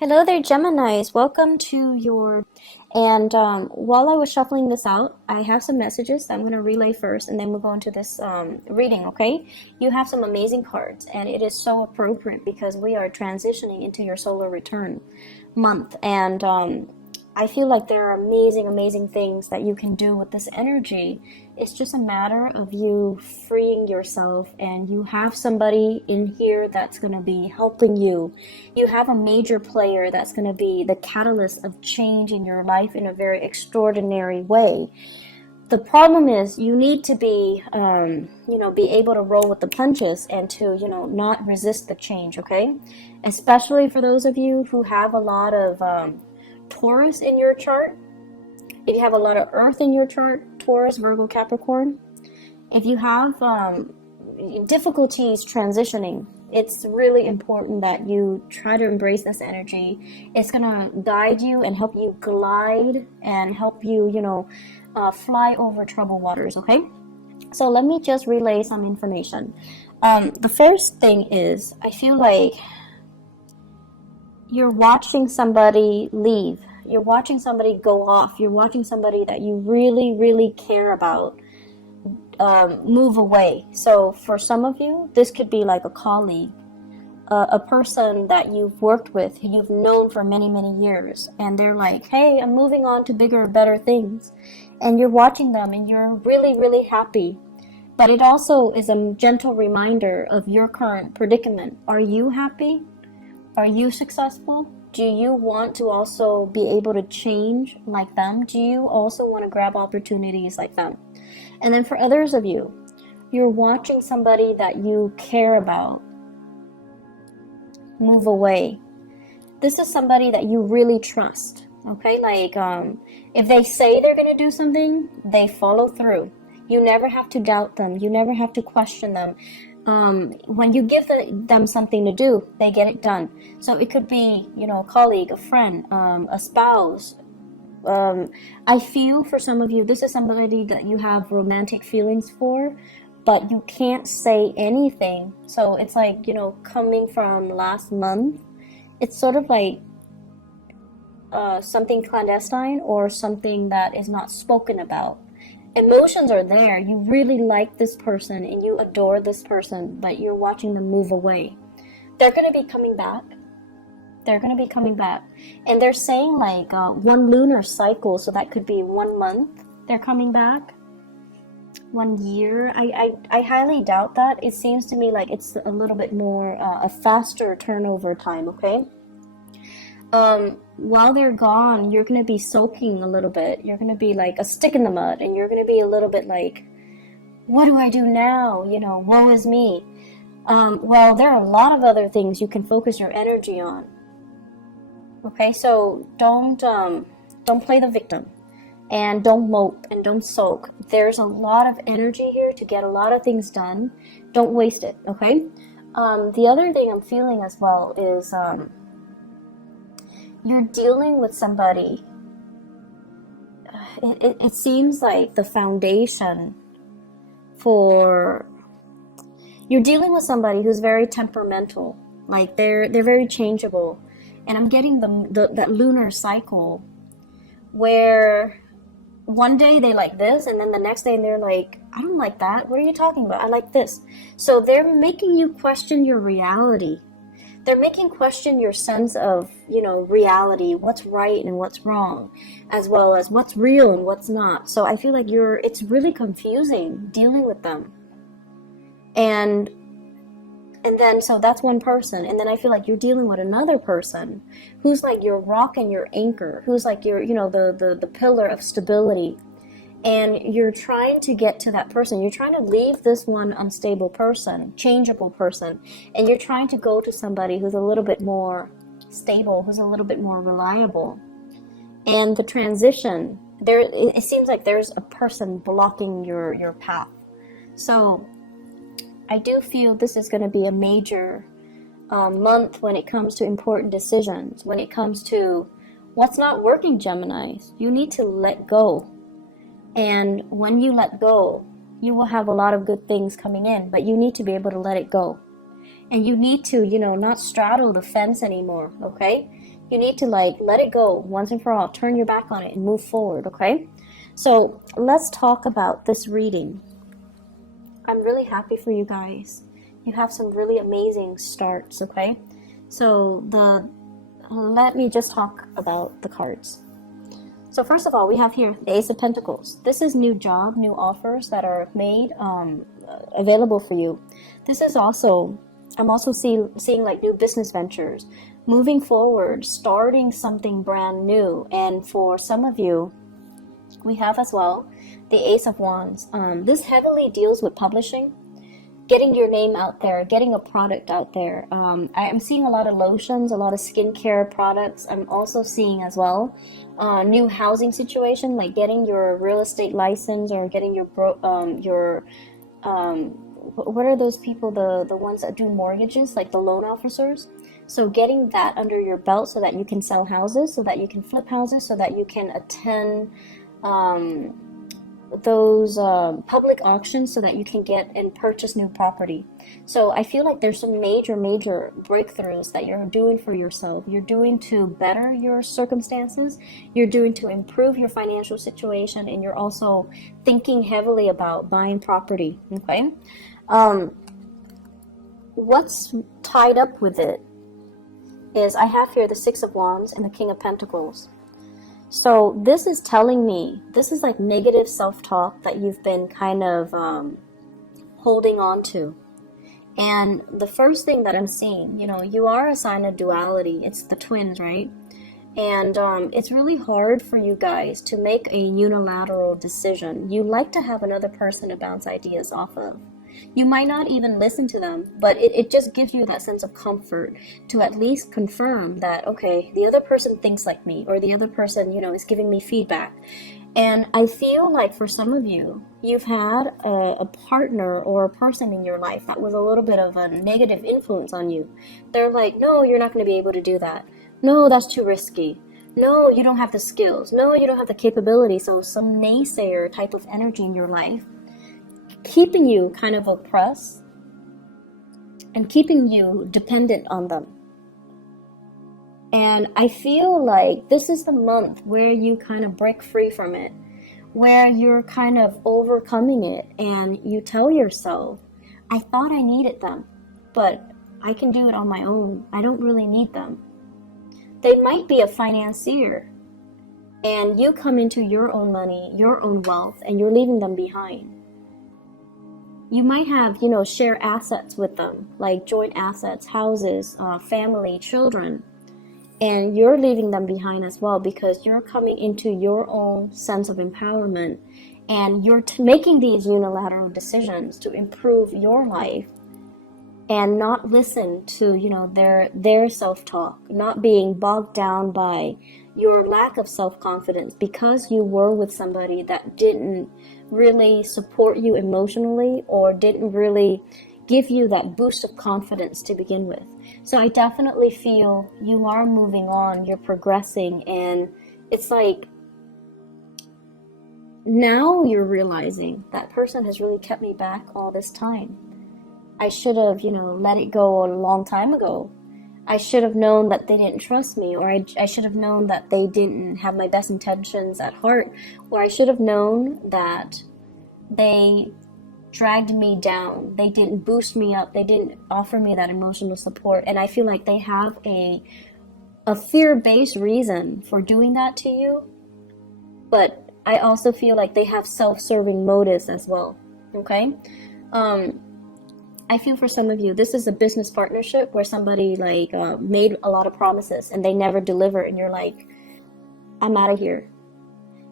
Hello there, Geminis. Welcome to your. While I was shuffling this out, I have some messages that I'm going to relay first, and then we'll go into this reading, okay? You have some amazing cards, and it is so appropriate because we are transitioning into your solar return month. I feel like there are amazing, amazing things that you can do with this energy. It's just a matter of you freeing yourself, and you have somebody in here that's going to be helping you. You have a major player that's going to be the catalyst of change in your life in a very extraordinary way. The problem is you need to be, be able to roll with the punches and to, not resist the change, okay? Especially for those of you who have a lot of Taurus in your chart. If you have a lot of Earth in your chart, Taurus, Virgo, Capricorn. If you have difficulties transitioning, it's really important that you try to embrace this energy. It's going to guide you and help you glide and help you, fly over troubled waters, okay? So let me just relay some information. The first thing is, I feel like you're watching somebody leave. You're watching somebody go off. You're watching somebody that you really, really care about move away. So for some of you, this could be like a colleague, a person that you've worked with, who you've known for many, many years. And they're like, hey, I'm moving on to bigger, better things. And you're watching them and you're really, really happy. But it also is a gentle reminder of your current predicament. Are you happy? Are you successful? Do you want to also be able to change like them? Do you also want to grab opportunities like them? And then for others of you, you're watching somebody that you care about move away. This is somebody that you really trust, okay? Like, if they say they're going to do something, they follow through. You never have to doubt them. You never have to question them. When you give them something to do, they get it done. So it could be, a colleague, a friend, a spouse. I feel for some of you, this is somebody that you have romantic feelings for, but you can't say anything. So it's like, coming from last month, it's sort of like something clandestine or something that is not spoken about. Emotions are there. You really like this person and you adore this person, but you're watching them move away. They're going to be coming back. They're going to be coming back. And they're saying like one lunar cycle, so that could be 1 month. They're coming back. 1 year. I highly doubt that. It seems to me like it's a little bit more a faster turnover time, okay? While they're gone, you're going to be soaking a little bit. You're going to be like a stick in the mud, and you're going to be a little bit like, what do I do now? Woe is me. Well, there are a lot of other things you can focus your energy on. Okay, so don't play the victim, and don't mope, and don't soak. There's a lot of energy here to get a lot of things done. Don't waste it, okay? The other thing I'm feeling as well is, you're dealing with somebody. It seems like the foundation for you're dealing with somebody who's very temperamental. Like they're very changeable, and I'm getting that lunar cycle where one day they like this, and then the next day they're like, I don't like that. What are you talking about? I like this. So they're making you question your reality. They're making question your sense of, reality, what's right and what's wrong, as well as what's real and what's not. So I feel like it's really confusing dealing with them. And then, so that's one person. And then I feel like you're dealing with another person who's like your rock and your anchor, who's like your, the pillar of stability. And you're trying to get to that person. You're trying to leave this one unstable person, changeable person, and you're trying to go to somebody who's a little bit more stable, who's a little bit more reliable. And the transition, it seems like there's a person blocking your path. So I do feel this is going to be a major month when it comes to important decisions, when it comes to what's not working, Geminis. You need to let go. And when you let go, you will have a lot of good things coming in, but you need to be able to let it go. And you need to, not straddle the fence anymore, okay? You need to like let it go once and for all, turn your back on it and move forward, okay? So let's talk about this reading. I'm really happy for you guys. You have some really amazing starts, okay? So let me just talk about the cards. So first of all, we have here the Ace of Pentacles. This is new job, new offers that are made available for you. This is also, I'm also seeing like new business ventures, moving forward, starting something brand new. And for some of you, we have as well the Ace of Wands. This heavily deals with publishing, getting your name out there, getting a product out there. I am seeing a lot of lotions, a lot of skincare products. I'm also seeing as well new housing situation, like getting your real estate license or getting your what are those people, the ones that do mortgages, like the loan officers. So getting that under your belt so that you can sell houses, so that you can flip houses, so that you can attend those public auctions, so that you can get and purchase new property. So I feel like there's some major breakthroughs that you're doing for yourself. You're doing to better your circumstances, you're doing to improve your financial situation, and you're also thinking heavily about buying property, okay? What's tied up with it is I have here the Six of Wands and the King of Pentacles. So this is telling me, this is like negative self-talk that you've been kind of holding on to. And the first thing that I'm seeing, you know, you are a sign of duality. It's the twins, right? And it's really hard for you guys to make a unilateral decision. You like to have another person to bounce ideas off of. You might not even listen to them, but it just gives you that sense of comfort to at least confirm that, okay, the other person thinks like me, or the other person, you know, is giving me feedback. And I feel like for some of you, you've had a partner or a person in your life that was a little bit of a negative influence on you. They're like, no, you're not going to be able to do that. No, that's too risky. No, you don't have the skills. No, you don't have the capability. So some naysayer type of energy in your life, keeping you kind of oppressed and keeping you dependent on them. And I feel like this is the month where you kind of break free from it, where you're kind of overcoming it, and you tell yourself, I thought I needed them, but I can do it on my own. I don't really need them. They might be a financier, and you come into your own money, your own wealth, and you're leaving them behind. You might have, you know, share assets with them, like joint assets, houses, family, children, and you're leaving them behind as well because you're coming into your own sense of empowerment, and you're making these unilateral decisions to improve your life and not listen to, you know, their self-talk, not being bogged down by your lack of self-confidence because you were with somebody that didn't really support you emotionally or didn't really give you that boost of confidence to begin with. So I definitely feel you are moving on, you're progressing, and it's like now you're realizing that person has really kept me back all this time. I should have, you know, let it go a long time ago. I should have known that they didn't trust me, or I should have known that they didn't have my best intentions at heart, or I should have known that they dragged me down. They didn't boost me up. They didn't offer me that emotional support. And I feel like they have a fear-based reason for doing that to you. But I also feel like they have self-serving motives as well. Okay? I feel for some of you, this is a business partnership where somebody like made a lot of promises and they never deliver, and you're like, I'm out of here.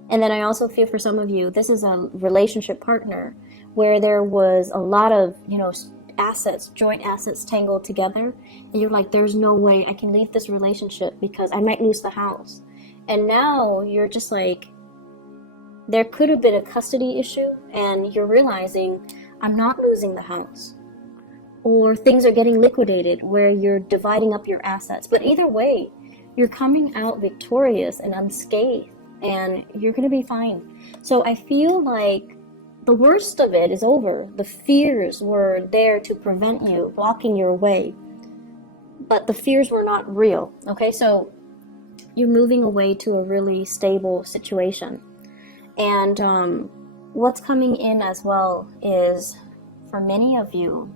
And then I also feel for some of you, this is a relationship partner where there was a lot of, you know, assets, joint assets tangled together, and you're like, there's no way I can leave this relationship because I might lose the house. And now you're just like, there could have been a custody issue, and you're realizing I'm not losing the house. Or things are getting liquidated where you're dividing up your assets. But either way, you're coming out victorious and unscathed, and you're going to be fine. So I feel like the worst of it is over. The fears were there to prevent you, blocking your way. But the fears were not real. Okay, so you're moving away to a really stable situation. And what's coming in as well is, for many of you,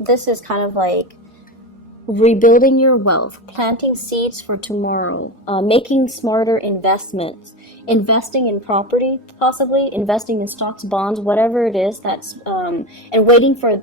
this is kind of like rebuilding your wealth, planting seeds for tomorrow, making smarter investments, investing in property, possibly investing in stocks, bonds, whatever it is that's, and waiting for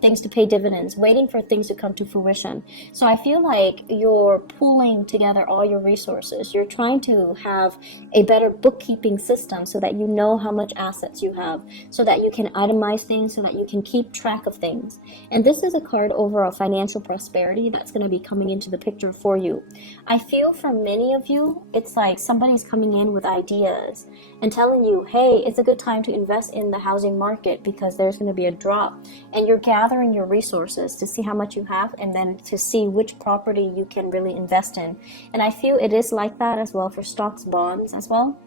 things to pay dividends, waiting for things to come to fruition. So I feel like you're pulling together all your resources. You're trying to have a better bookkeeping system so that you know how much assets you have, so that you can itemize things, so that you can keep track of things. And this is a card over a financial prosperity that's going to be coming into the picture for you. I feel for many of you, it's like somebody's coming in with ideas and telling you, hey, it's a good time to invest in the housing market because there's going to be a drop. And you're gathering your resources to see how much you have and then to see which property you can really invest in. And I feel it is like that as well for stocks, bonds as well,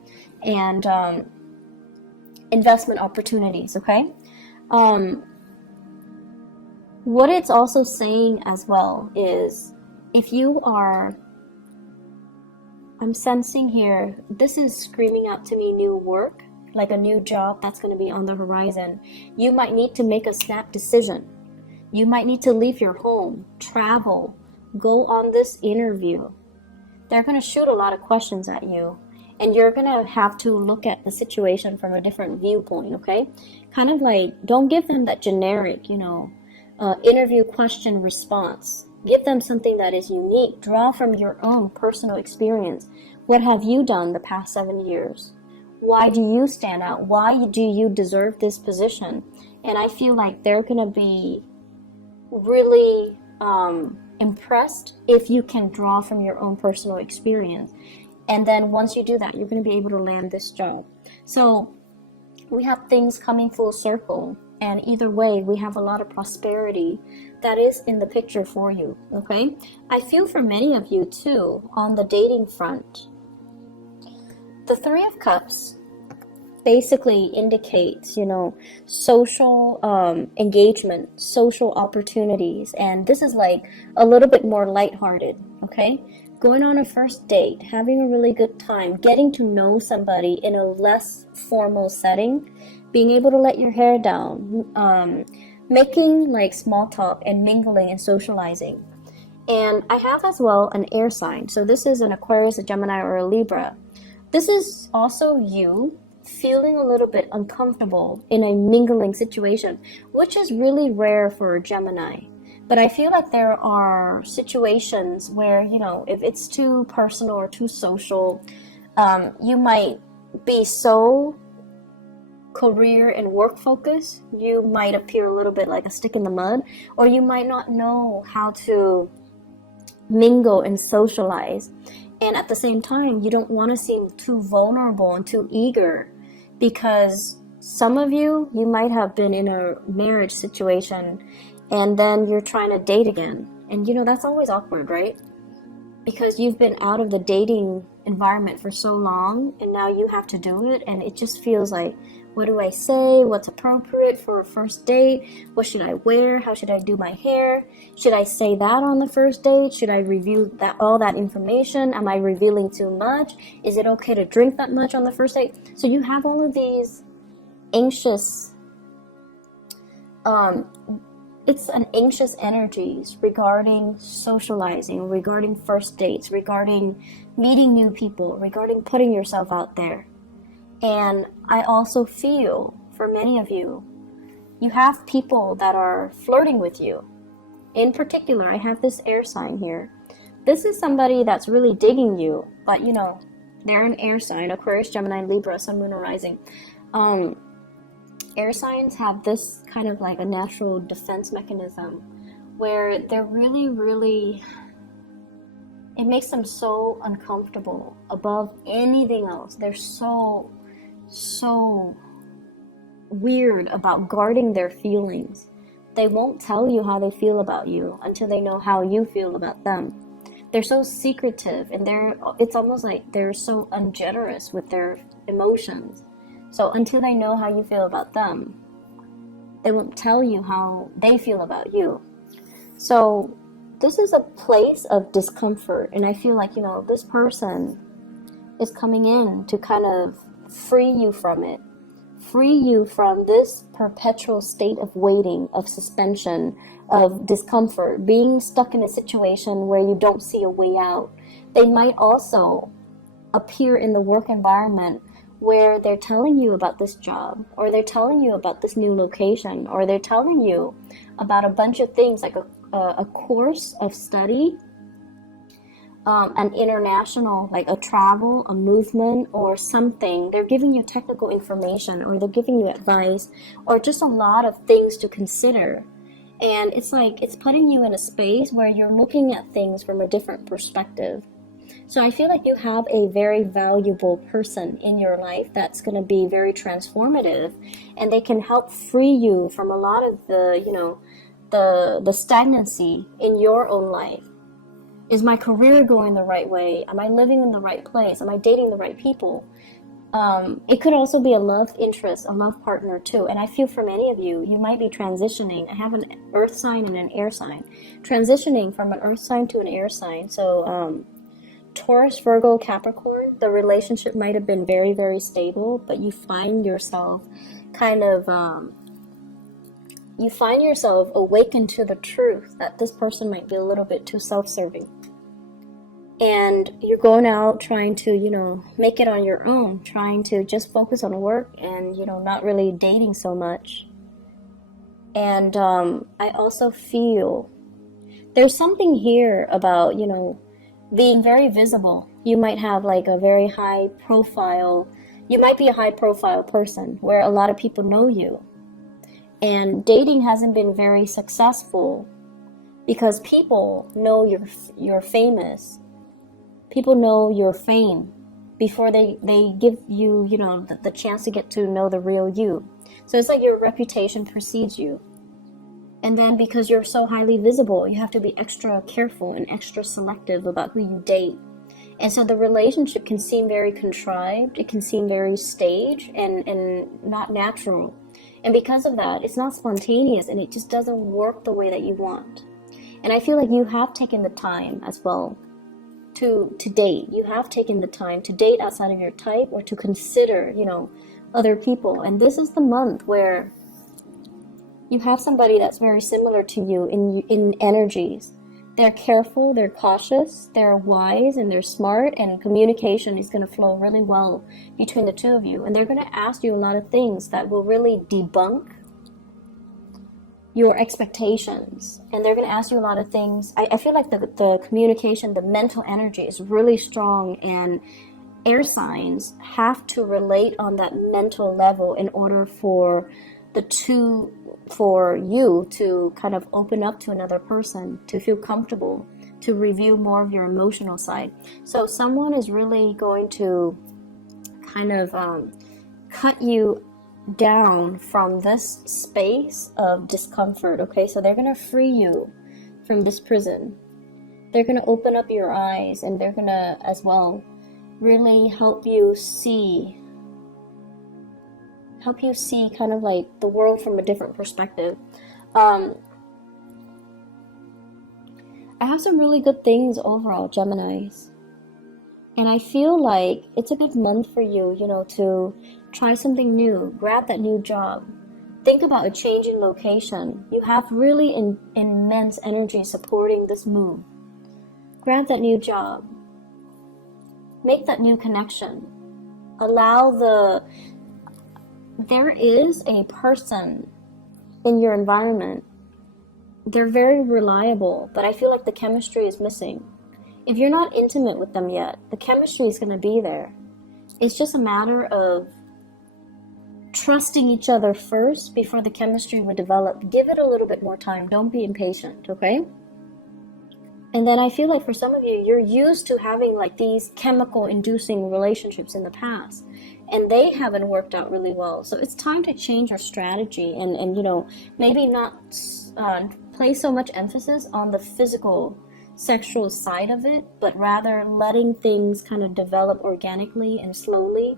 and investment opportunities, okay? What it's also saying as well is, if you are, I'm sensing here, this is screaming out to me new work, like a new job that's going to be on the horizon. You might need to make a snap decision. You might need to leave your home, travel, go on this interview. They're going to shoot a lot of questions at you, and you're going to have to look at the situation from a different viewpoint, okay? Kind of like, don't give them that generic, interview question response. Give them something that is unique. Draw from your own personal experience. What have you done the past 7 years? Why do you stand out? Why do you deserve this position? And I feel like they're going to be really impressed if you can draw from your own personal experience. And then once you do that, you're going to be able to land this job. So we have things coming full circle. And either way, we have a lot of prosperity that is in the picture for you, okay? I feel for many of you, too, on the dating front, the Three of Cups basically indicates, social engagement, social opportunities. And this is like a little bit more lighthearted, okay? Going on a first date, having a really good time, getting to know somebody in a less formal setting, being able to let your hair down, making like small talk and mingling and socializing. And I have as well an air sign. So this is an Aquarius, a Gemini, or a Libra. This is also you feeling a little bit uncomfortable in a mingling situation, which is really rare for a Gemini. But I feel like there are situations where, if it's too personal or too social, you might be so career and work focused, you might appear a little bit like a stick in the mud, or you might not know how to mingle and socialize. And at the same time, you don't want to seem too vulnerable and too eager, because some of you might have been in a marriage situation and then you're trying to date again. And that's always awkward, right? Because you've been out of the dating environment for so long and now you have to do it, and it just feels like, what do I say? What's appropriate for a first date? What should I wear? How should I do my hair? Should I say that on the first date? Should I review all that information? Am I revealing too much? Is it okay to drink that much on the first date? So you have all of these anxious, it's an anxious energies regarding socializing, regarding first dates, regarding meeting new people, regarding putting yourself out there. And I also feel, for many of you, you have people that are flirting with you. In particular, I have this air sign here. This is somebody that's really digging you, but they're an air sign, Aquarius, Gemini, Libra, Sun, Moon, or Rising. Air signs have this kind of like a natural defense mechanism where they're really, really, it makes them so uncomfortable above anything else. They're so weird about guarding their feelings. They won't tell you how they feel about you until they know how you feel about them. They're so secretive, and it's almost like they're so ungenerous with their emotions. So until they know how you feel about them, they won't tell you how they feel about you. So this is a place of discomfort, and I feel like, this person is coming in to kind of free you from it, free you from this perpetual state of waiting, of suspension, of discomfort, being stuck in a situation where you don't see a way out. They might also appear in the work environment where they're telling you about this job, or they're telling you about this new location, or they're telling you about a bunch of things like a course of study, an international, like a travel, a movement, or something. They're giving you technical information, or they're giving you advice, or just a lot of things to consider. And it's like it's putting you in a space where you're looking at things from a different perspective. So I feel like you have a very valuable person in your life that's going to be very transformative, and they can help free you from a lot of the stagnancy in your own life. Is my career going the right way? Am I living in the right place? Am I dating the right people? It could also be a love interest, a love partner too. And I feel for many of you, you might be transitioning. I have an earth sign and an air sign. Transitioning from an earth sign to an air sign. So Taurus, Virgo, Capricorn, the relationship might have been very, very stable, but you find yourself kind of, awakened to the truth that this person might be a little bit too self-serving. And you're going out trying to, make it on your own, trying to just focus on work and, not really dating so much. And I also feel there's something here about, being very visible. You might have like a very high profile, you might be a high profile person where a lot of people know you. And dating hasn't been very successful because people know you're famous. People know your fame before they give you, the chance to get to know the real you. So it's like your reputation precedes you. And then because you're so highly visible, you have to be extra careful and extra selective about who you date. And so the relationship can seem very contrived. It can seem very staged and not natural. And because of that, it's not spontaneous, and it just doesn't work the way that you want. And I feel like you have taken the time as well to date. You have taken the time to date outside of your type, or to consider, other people. And this is the month where you have somebody that's very similar to you in energies. They're careful, they're cautious, they're wise, and they're smart, and communication is going to flow really well between the two of you. And they're going to ask you a lot of things that will really debunk your expectations. And they're going to ask you a lot of things. I feel like the communication, the mental energy is really strong, and air signs have to relate on that mental level in order for you to kind of open up to another person, to feel comfortable, to review more of your emotional side. So someone is really going to kind of cut you down from this space of discomfort, okay? So they're going to free you from this prison. They're going to open up your eyes, and they're going to as well really help you see kind of like the world from a different perspective. I have some really good things overall, Geminis. And I feel like it's a good month for you, to try something new, grab that new job, think about a change in location. You have really immense energy supporting this move. Grab that new job, make that new connection, there is a person in your environment. They're very reliable, but I feel like the chemistry is missing. If you're not intimate with them yet, the chemistry is going to be there. It's just a matter of trusting each other first before the chemistry would develop. Give it a little bit more time. Don't be impatient, okay? And then I feel like for some of you, you're used to having like these chemical inducing relationships in the past, and they haven't worked out really well. So it's time to change your strategy and maybe not place so much emphasis on the physical sexual side of it, but rather letting things kind of develop organically and slowly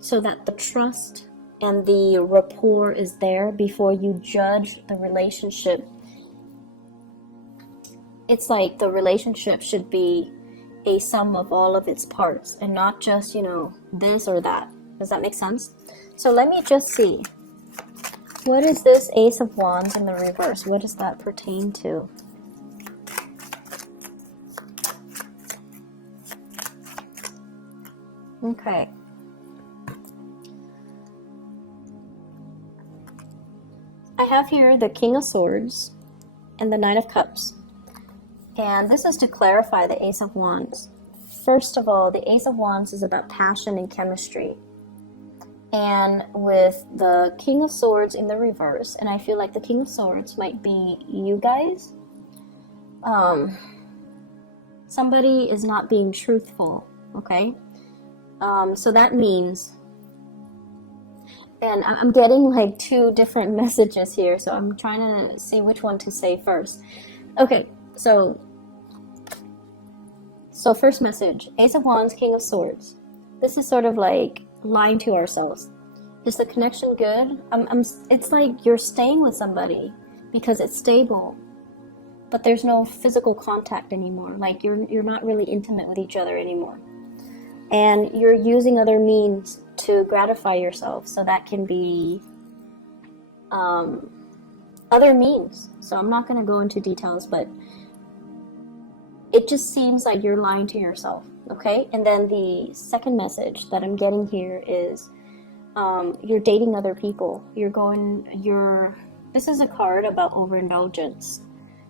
so that the trust and the rapport is there before you judge the relationship it's like the relationship should be a sum of all of its parts and not just, you know, this or that. Does that make sense? So let me just see. What is this Ace of Wands in the reverse? What does that pertain to? Okay. I have here the King of Swords and the Knight of Cups. And this is to clarify the Ace of Wands. First of all, the Ace of Wands is about passion and chemistry. And with the King of Swords in the reverse, and I feel like the King of Swords might be you guys. Somebody is not being truthful, okay? So that means, and I'm getting like two different messages here, so I'm trying to see which one to say first. Okay, so first message, Ace of Wands, King of Swords. This is sort of like lying to ourselves. Is the connection good? It's like you're staying with somebody because it's stable, but there's no physical contact anymore. Like you're not really intimate with each other anymore. And you're using other means to gratify yourself. So that can be other means. So I'm not going to go into details, but it just seems like you're lying to yourself, okay? And then the second message that I'm getting here is you're dating other people. This is a card about overindulgence.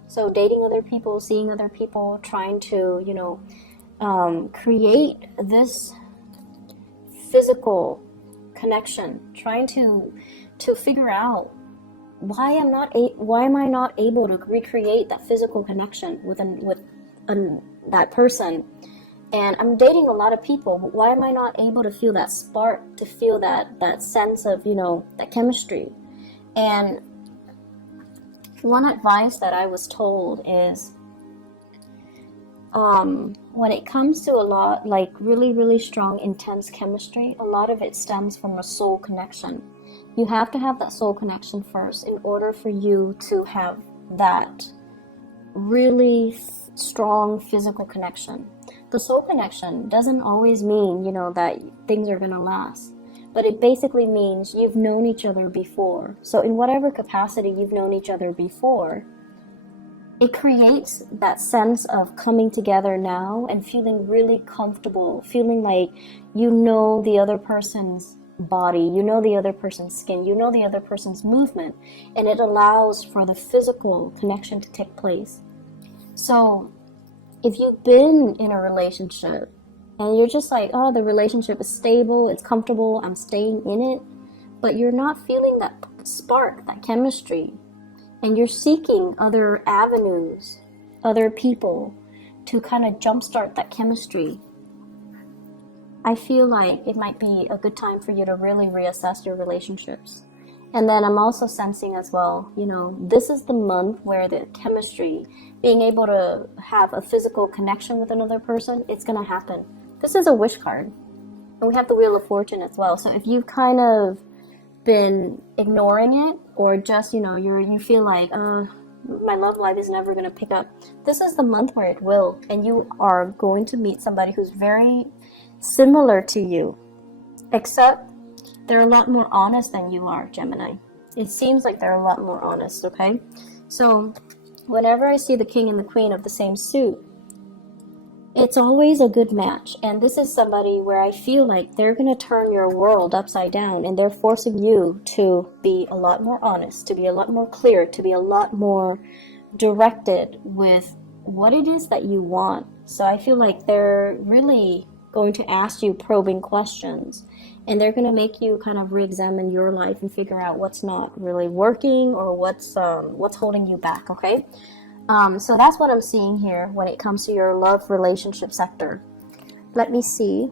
So dating other people, seeing other people, trying to, you know, create this physical connection, trying to figure out why am I not able to recreate that physical connection with that person. And I'm dating a lot of people, but why am I not able to feel that spark, to feel that sense of, you know, that chemistry? And one advice that I was told is when it comes to a lot, like really, really strong, intense chemistry, a lot of it stems from a soul connection. You have to have that soul connection first in order for you to have that really strong physical connection. The soul connection doesn't always mean, you know, that things are going to last, but it basically means you've known each other before. So in whatever capacity you've known each other before, it creates that sense of coming together now and feeling really comfortable, feeling like you know the other person's body, you know the other person's skin, you know the other person's movement, and it allows for the physical connection to take place. So if you've been in a relationship and you're just like, oh, the relationship is stable, it's comfortable, I'm staying in it, but you're not feeling that spark, that chemistry, and you're seeking other avenues, other people to kind of jumpstart that chemistry, I feel like it might be a good time for you to really reassess your relationships. And then I'm also sensing as well, you know, this is the month where the chemistry, being able to have a physical connection with another person, it's going to happen. This is a wish card. And we have the Wheel of Fortune as well. So if you've kind of been ignoring it, or just, you know, you feel like, my love life is never going to pick up, this is the month where it will. And you are going to meet somebody who's very similar to you, except they're a lot more honest than you are, Gemini. It seems like they're a lot more honest, okay? So whenever I see the King and the Queen of the same suit, it's always a good match. And this is somebody where I feel like they're going to turn your world upside down, and they're forcing you to be a lot more honest, to be a lot more clear, to be a lot more directed with what it is that you want. So I feel like they're really going to ask you probing questions, and they're going to make you kind of re-examine your life and figure out what's not really working or what's holding you back, okay? So that's what I'm seeing here when it comes to your love relationship sector. Let me see.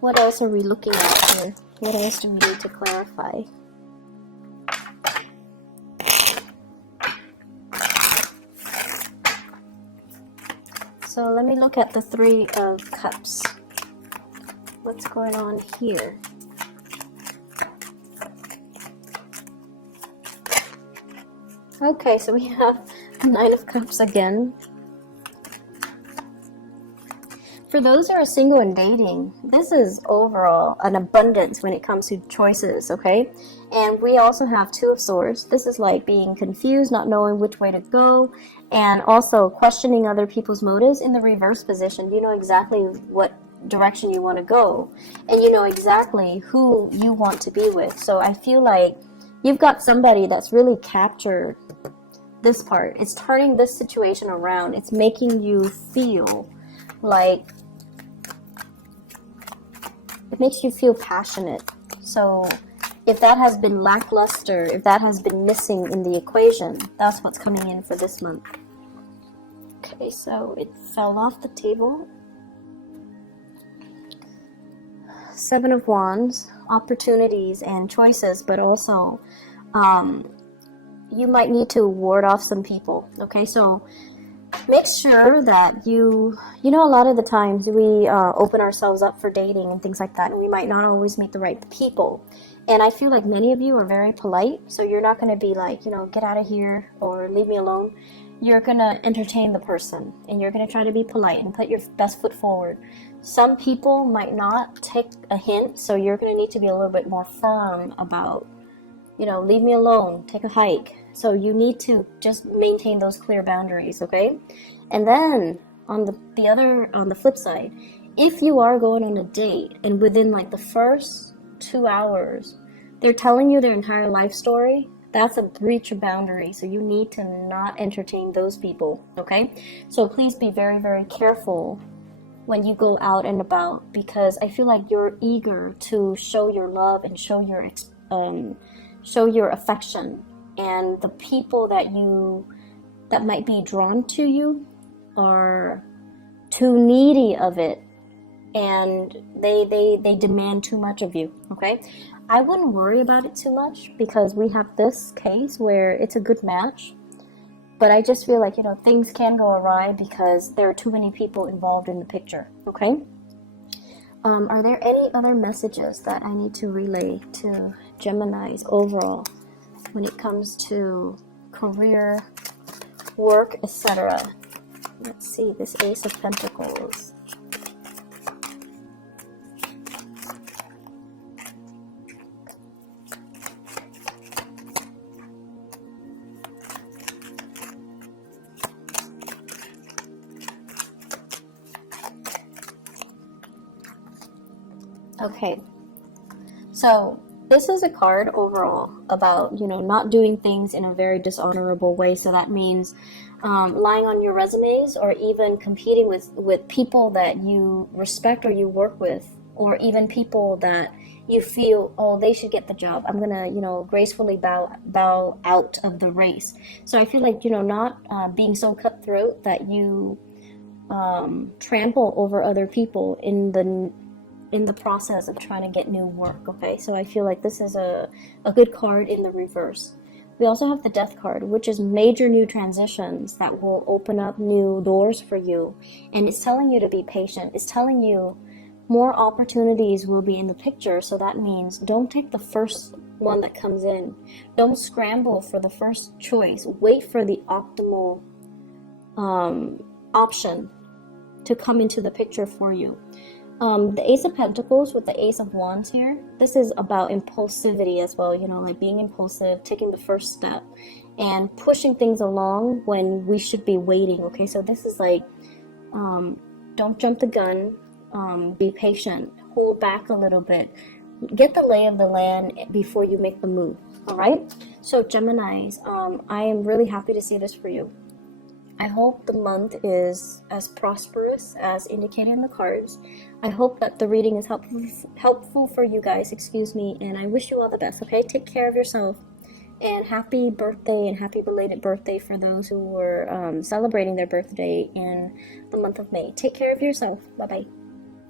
What else are we looking at here? What else do we need to clarify? So let me look at the Three of Cups. What's going on here? Okay, so we have Nine of Cups again. For those who are single and dating, this is overall an abundance when it comes to choices, okay? And we also have Two of Swords. This is like being confused, not knowing which way to go, and also questioning other people's motives. In the reverse position, you know exactly what direction you want to go, and you know exactly who you want to be with. So I feel like you've got somebody that's really captured this part. It's turning this situation around. It's making you feel like, it makes you feel passionate. So if that has been lackluster, if that has been missing in the equation, that's what's coming in for this month. Okay, so it fell off the table. Seven of Wands, opportunities and choices, but also you might need to ward off some people. Okay, so make sure that you know, a lot of the times we open ourselves up for dating and things like that, and we might not always meet the right people. And I feel like many of you are very polite, so you're not going to be like, you know, get out of here or leave me alone. You're going to entertain the person, and you're going to try to be polite and put your best foot forward. Some people might not take a hint, so you're going to need to be a little bit more firm about, you know, leave me alone, take a hike. So you need to just maintain those clear boundaries, okay? And then on the flip side, if you are going on a date and within like the first 2 hours they're telling you their entire life story, that's a breach of boundary. So you need to not entertain those people, okay? So please be very, very careful when you go out and about, because I feel like you're eager to show your love and show your affection. And the people that might be drawn to you are too needy of it, and they demand too much of you, okay? I wouldn't worry about it too much, because we have this case where it's a good match, but I just feel like, you know, things can go awry because there are too many people involved in the picture, okay? Are there any other messages that I need to relay to Geminis overall when it comes to career, work, etc.? Let's see, this Ace of Pentacles. Okay, so this is a card overall about, you know, not doing things in a very dishonorable way. So that means lying on your resumes, or even competing with people that you respect or you work with, or even people that you feel, oh, they should get the job. I'm gonna, you know, gracefully bow out of the race. So I feel like, you know, not being so cutthroat that you trample over other people in the process of trying to get new work, okay? So I feel like this is a good card in the reverse. We also have the Death card, which is major new transitions that will open up new doors for you. And it's telling you to be patient. It's telling you more opportunities will be in the picture. So that means don't take the first one that comes in. Don't scramble for the first choice. Wait for the optimal option to come into the picture for you. The Ace of Pentacles with the Ace of Wands here, this is about impulsivity as well, you know, like being impulsive, taking the first step, and pushing things along when we should be waiting, okay? So this is like, don't jump the gun, be patient, hold back a little bit, get the lay of the land before you make the move, all right? So Geminis, I am really happy to see this for you. I hope the month is as prosperous as indicated in the cards. I hope that the reading is helpful for you guys, and I wish you all the best, okay? Take care of yourself, and happy birthday and happy belated birthday for those who were celebrating their birthday in the month of May. Take care of yourself. Bye-bye.